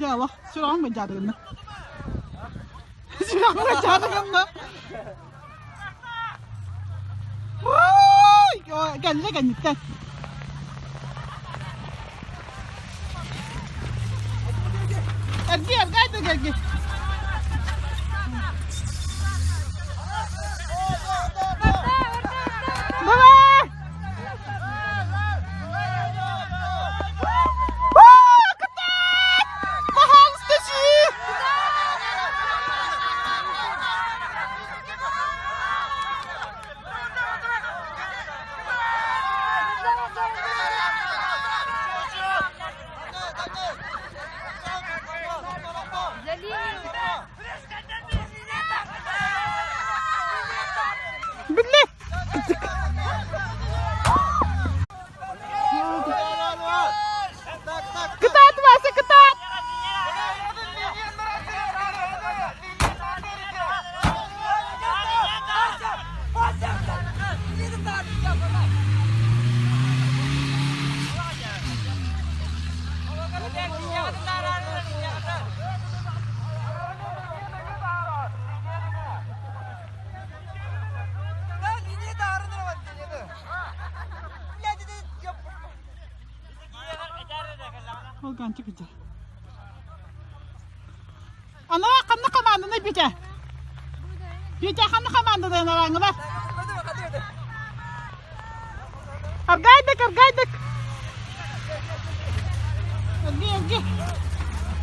Ya Allah, şuran mı cadığında? Şuran mı cadığında? Gần lấy gần gần. Gần cái từ gần kìa. Ganti kita. Anak kan nak mana ni bica? Bica kan nak mana tu orang ni? Hargai dek. Pergi.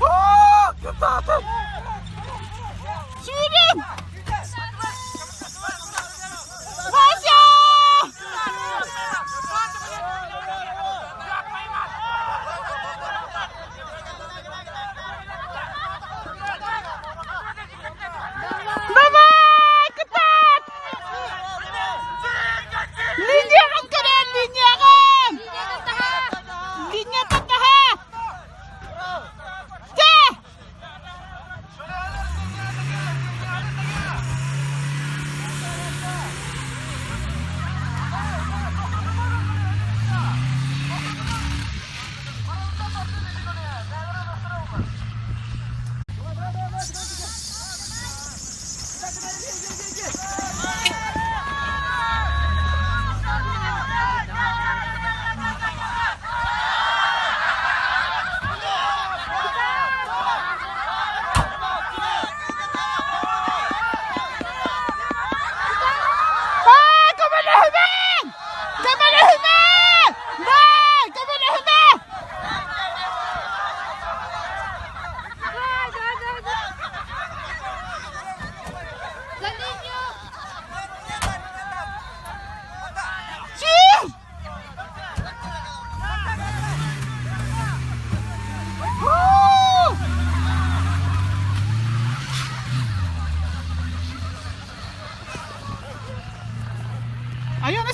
Oh, kita tu. Sirin. Masya.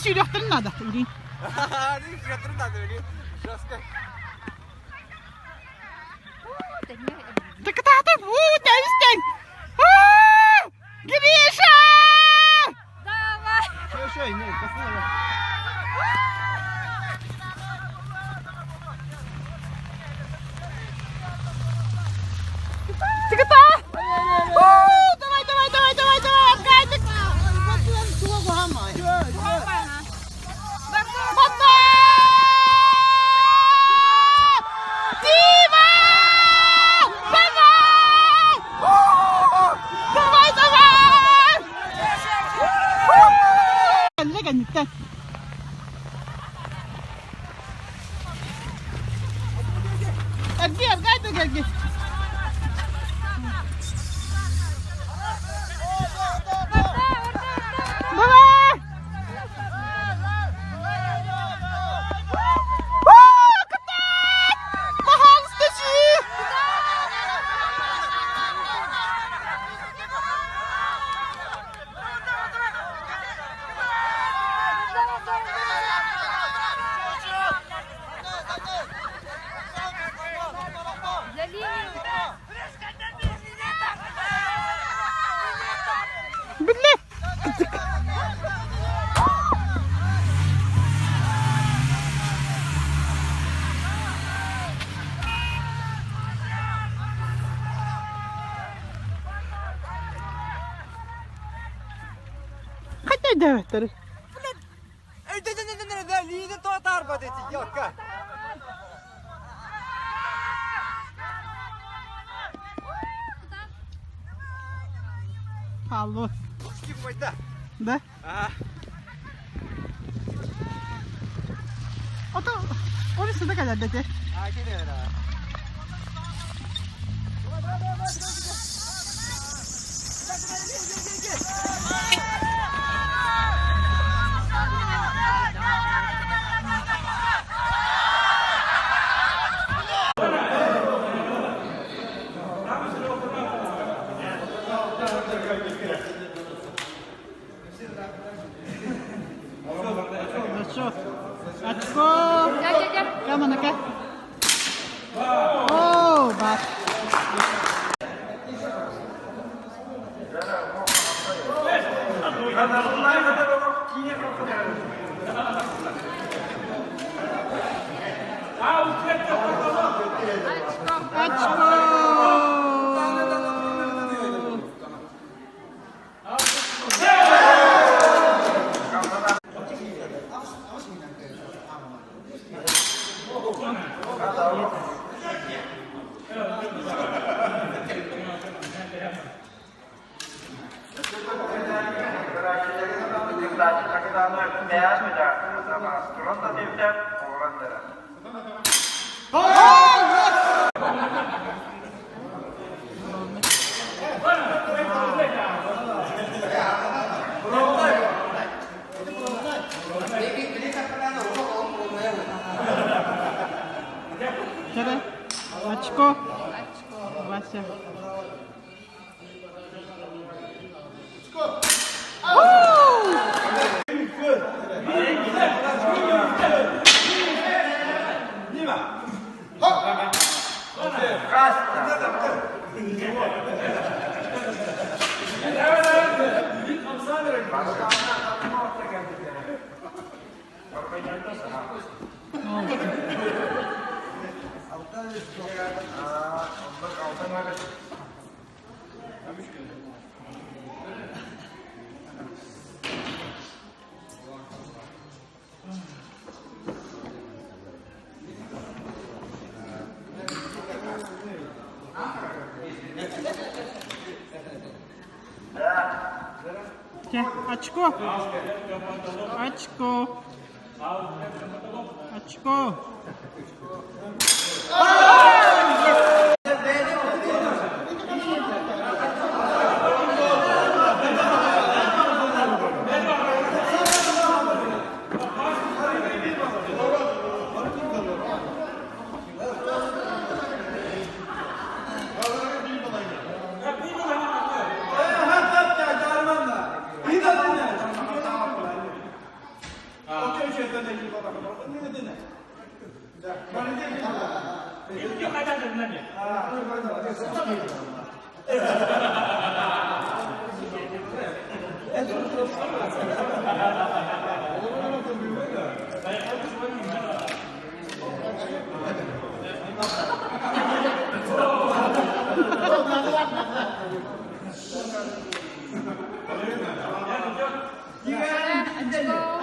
sürüktürün adı. Ürün. Sürüktürün adı ürün. Tıkı tahtın. Denizden. Girişe. Şöyle ne? Tıkı taht. Давай, давай, давай, давай, давай. Kaydık. Batma. Diva. Давай. Давай, давай. Gel gel gel. Gel gel gel gel. Давай. Пожалуйста, Блин. Хотя давай, второй. Лида то оторвать эти, ёлка. Алло. Скипать-то. Да? Ага. Orası ne kadar dedi? Gidiyor ha. Хорошо. Очко. Кому на-ка? О, бак. Beyaz müdahale zaman turunda devlet oğlanlara. Кара. Очко. Вася. Очко. Очко. Очко.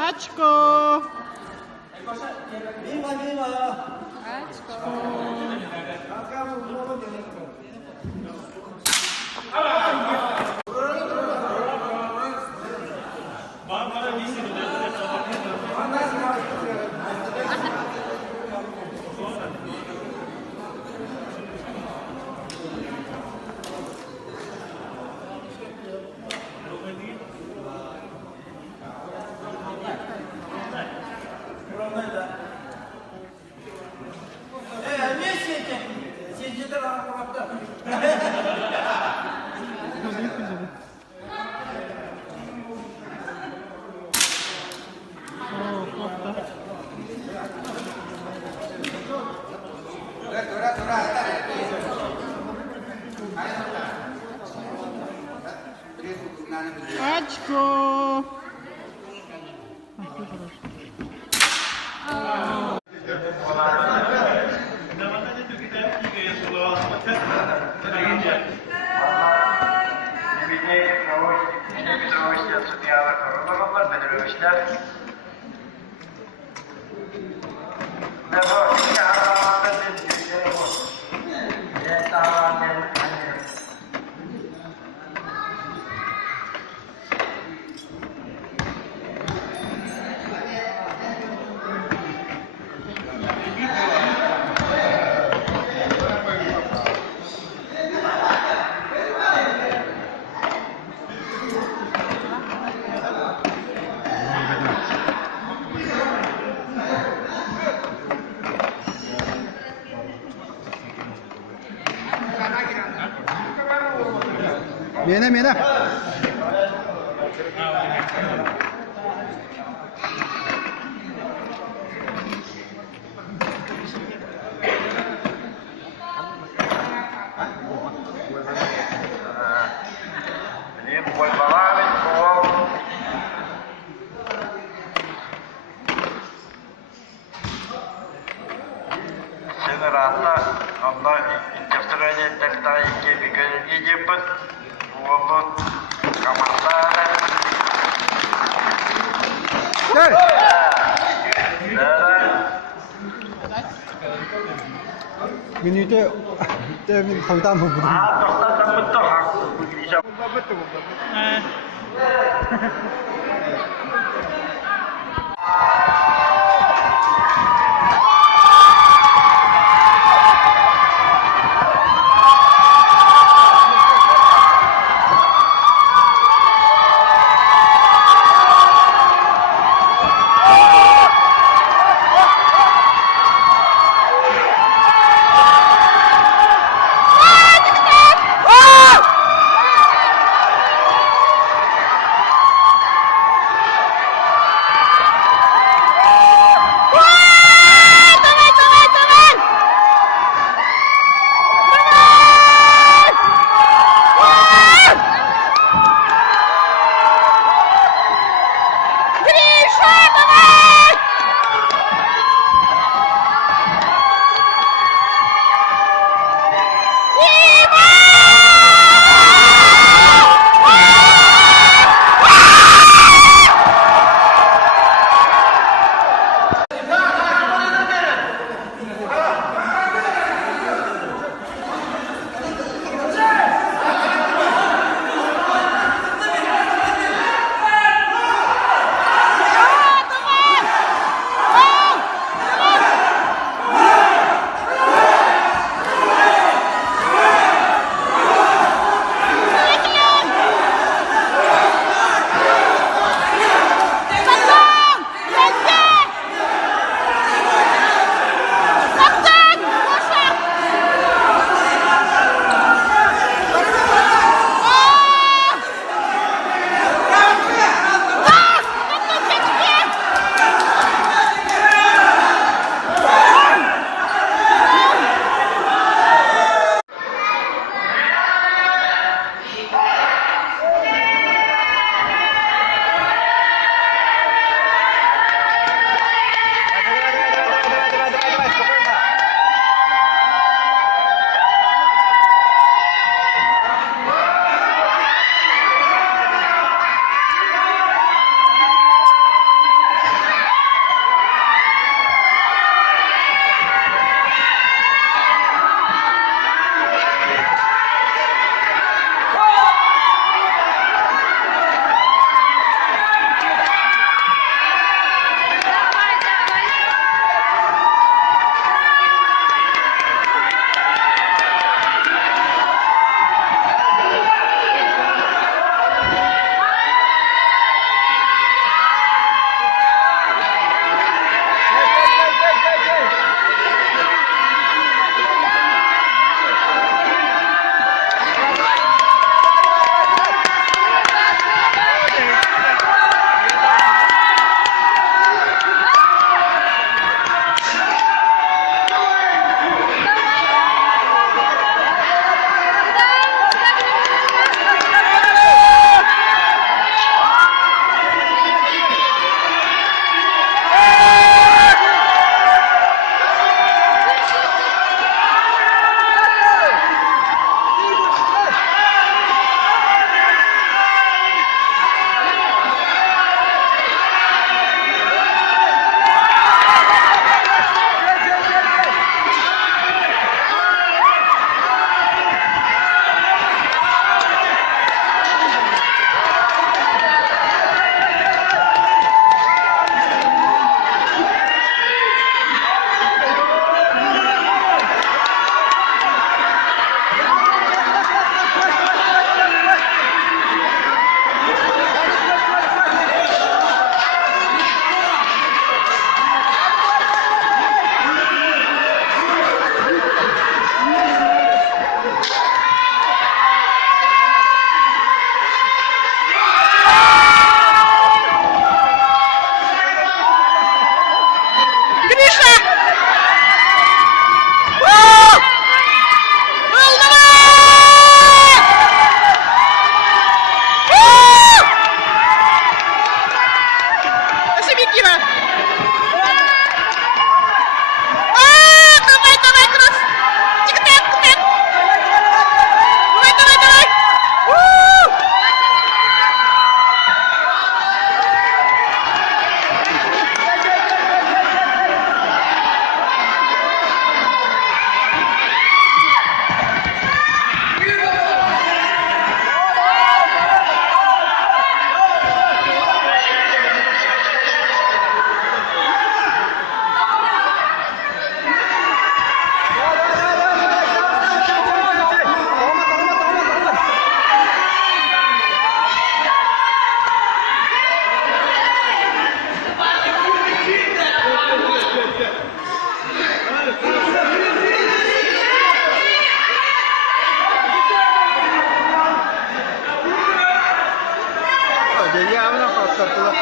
Açko. Açko. Mena. Minute 방탄 부분. Ya buna patlattılar.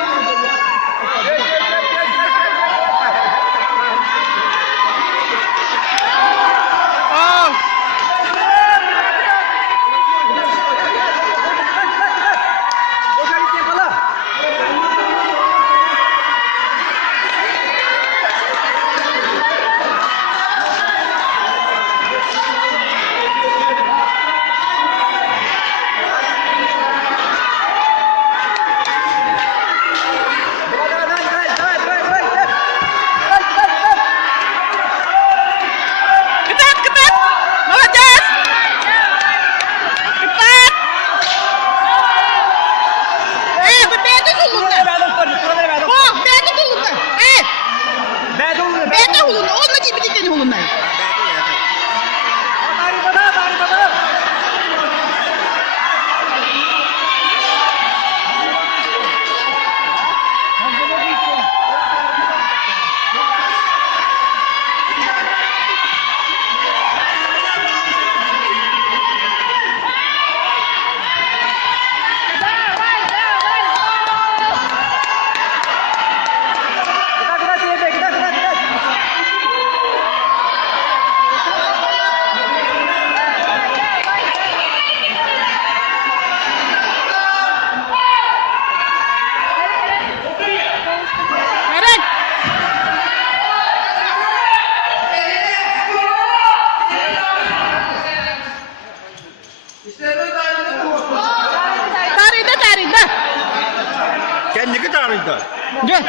Kendi tarihte. Gel.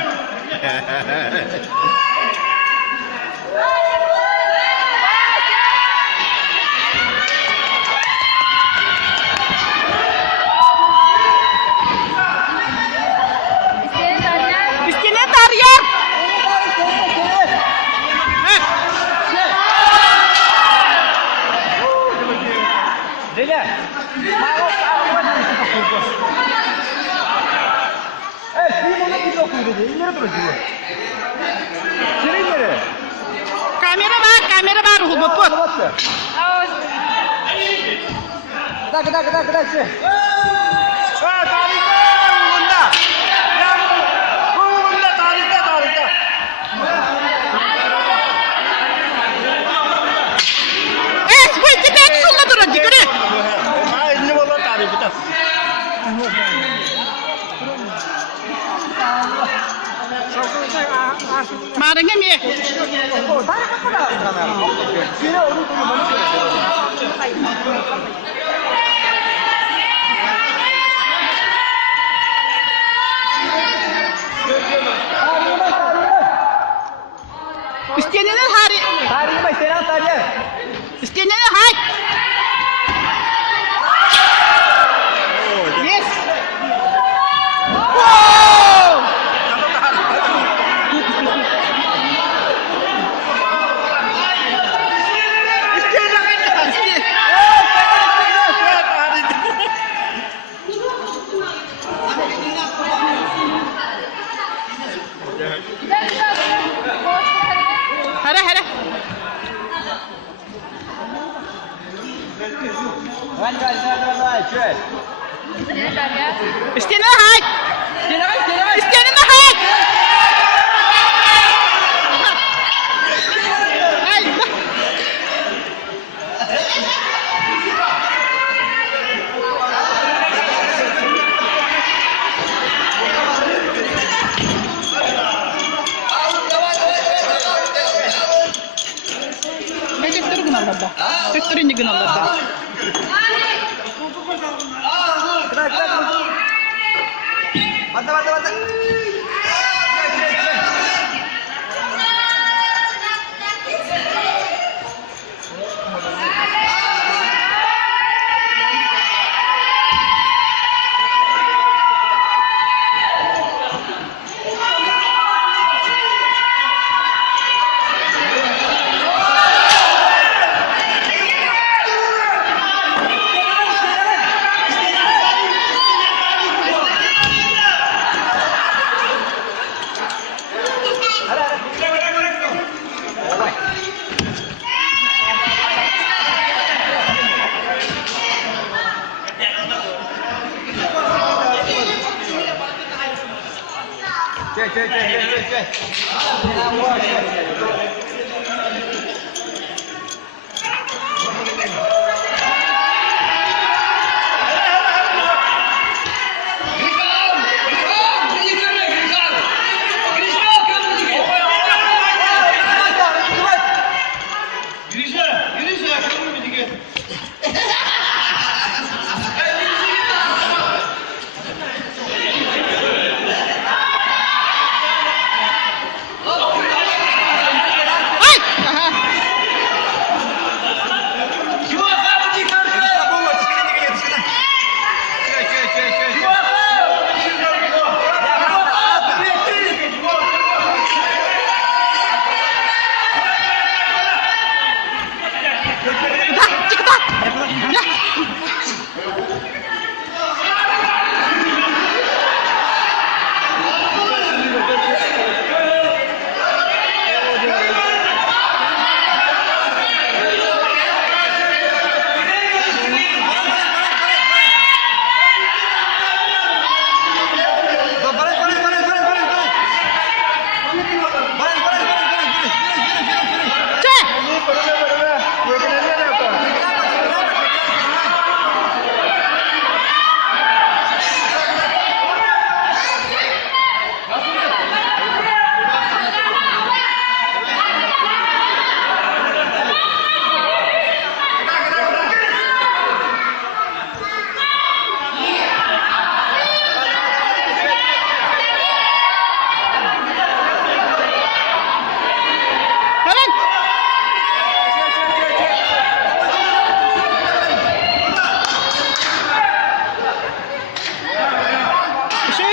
İskele tarıyor. Dile. Kamera var Hulbapur. Kıda. Ha tarihte bunda. Ya bunda tarihte. Bu iki tane şunla durun çıkırı. Ha inni valla tarihte. Marenge mi? İsteyenler hari. Tarihi mi? Selam tarihi. İsteyenler hay. Yes. Wow. Hara. İsteyenler hay. İsteyenler hay. Tektor ini guna Allah. Mantap.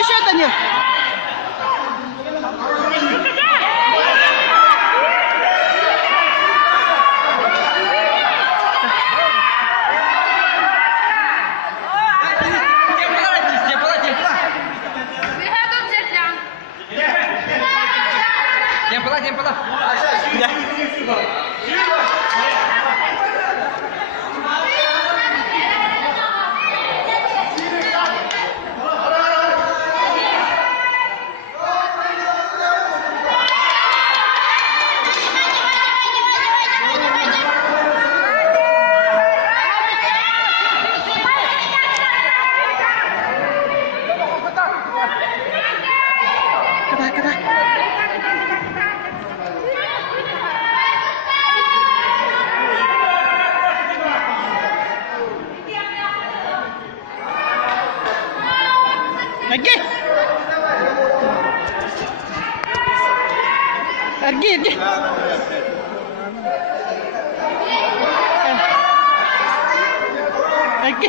Еще, Данил. Pergi. Pergi. Pergi.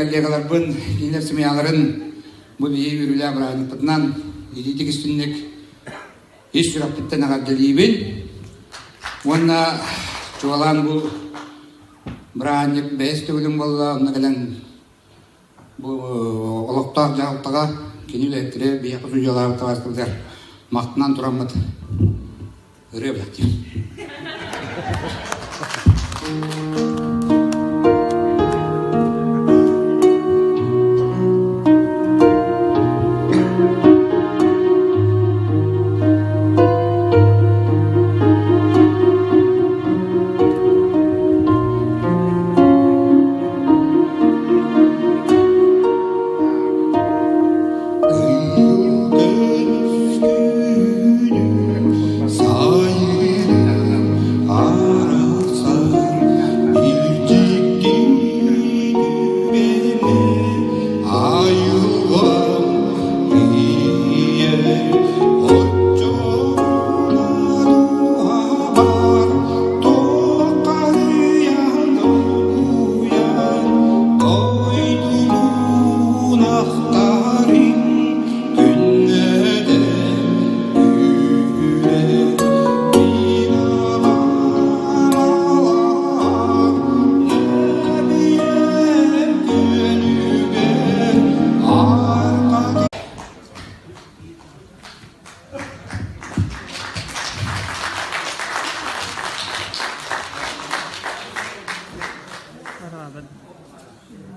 коллегаларбын, кинер семьяларын бу бии үрүлэ браанытынан идитик истинник иш жураппыттан агадделибин. Уонна чуалан бу браанник бэс төгүлүм болла, оннакалан бу олоктаак жаалтага кинилеттире бия кусу жалаабы табастыбыдар. Мактынан тураммыт. Өрө блактим.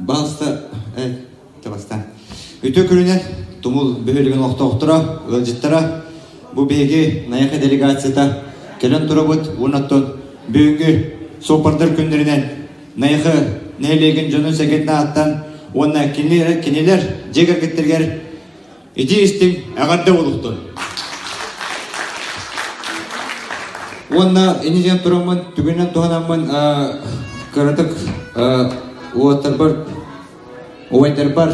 Балста, табастан. Өтө күрінен тумул бөхөлігін оқтауқтыра, өлжіттіра, бұ бейге наяқы делегацията келен тұра бұд, онаттон бүйінгі сопардыр күндерінен наяқы нәйлеген жонын сәкетіне аттан, онна кенелер жегір кеттергер иди істің әғарды олықтын. Онна енеден тұрамын, түгінен туғанамын қыратық уаттар бар, овайтар бар.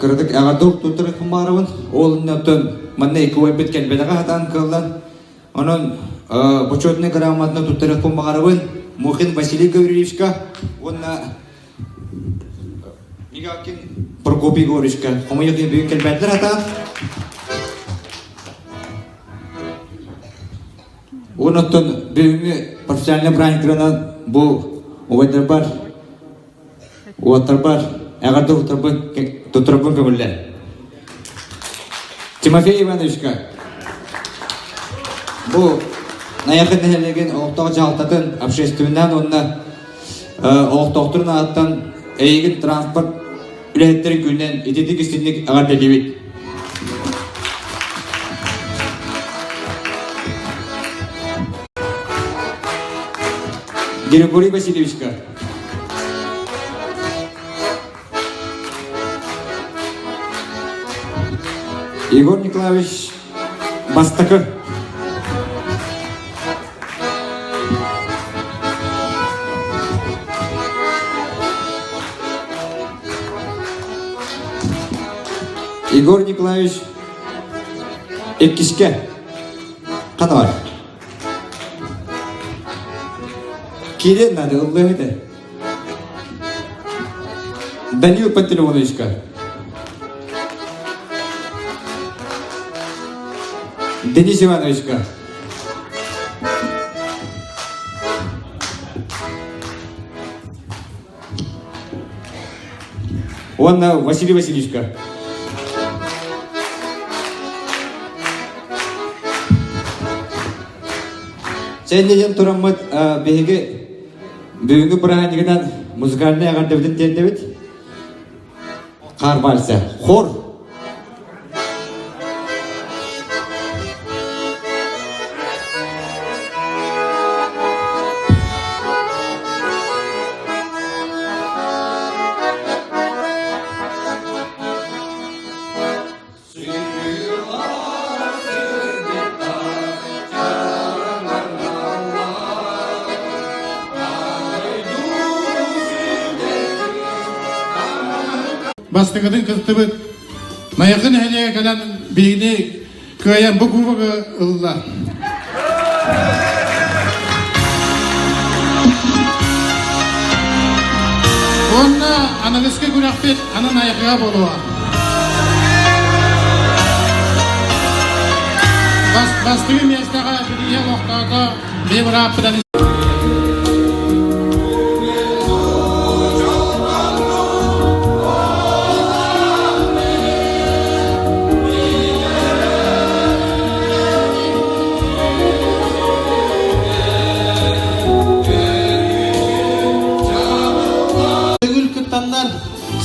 Кырдык ағадук тұтыры құмарауын, ол үндіптен мәнне екі ой біткен бедаға хатан қылдан. Оның бұчетіне грамотны тұтыры құмарауын Мухин Василий Гаврилевичка, онна Мигакин Прокопий Горичка. Құмайықын бүйін келбәділер хатан. Онықтың бүйінгі профессиональный бранникерінен бұл овайтар бар, уаттар бар. Әғарды тұтырбын көңілдер. Тимофей Ивановичка, бұл наяқын нәлеген оқтағы жалтатын общественнен онына оқтақтырын аттан әйгін транспорт үләттері күннен ететік істіндік ағарды дебет. Григорий Васильевичка, Егор Николаевич Бастакы, Егор Николаевич Эккишке, Канавар. Кирен надо, улыбайся. Данил Пантелеймоновичка. Денис Ивановичка. Он Василий Васильевичка. Сенден тураммат беге бүгүнкү программадан музыкальный агардыбын тендебит. Кар барса, хор. Бастығының кызтыбы наяқын әлеге кәлән бейіне көйен бұл күбігі ұлла. Онна анагыскы күрәкпет анын аяқыға болуа. Бастығы местаға бірге оқтаға бейбір апыдан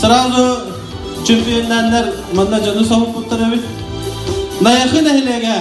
сразу чемпиондар манда жаны сауып бұттыр әбіт. Наяқын әйлеге.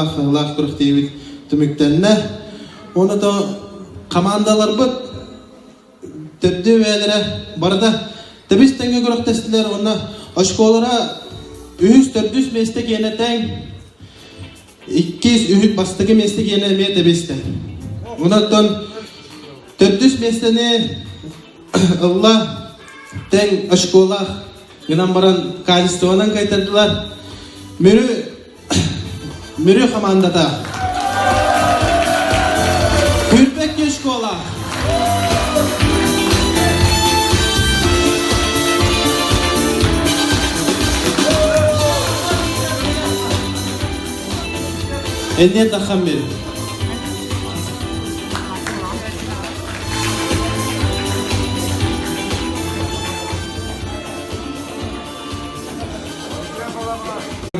Hılaq qırıq deyib tümüktenine. Onu da komandalar bu türdü veylere barada tabiz tenge qırıq testiler ona aşkolara 300-400 meslek yeneten 200 bastığı meslek yenemeye tabizden. Ondan 400 mesleğini Allah ten aşkolar yınan baran kalistoğanan kaytardılar. Mürü komandada. Hürpek Şkola. Endiye takam beri.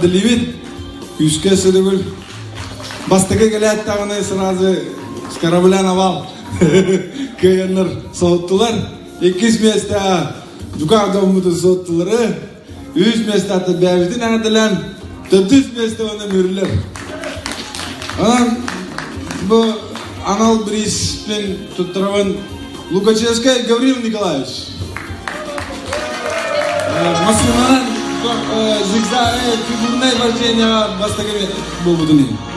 Limit yüzke sürübül bastığı geliyat tağını sırası skarabilen aval köyenler soğuttular 200 mesleğe yukarıda umudu soğuttuları 100 mesleğe beyazidin anadilen 400 mesleğe ona mürüler bu Anal Brisbane tutturavan Lukachevskaya Gavril Nikolaevich Moskvadan zigzag figurное вождение бастыгы болбудун.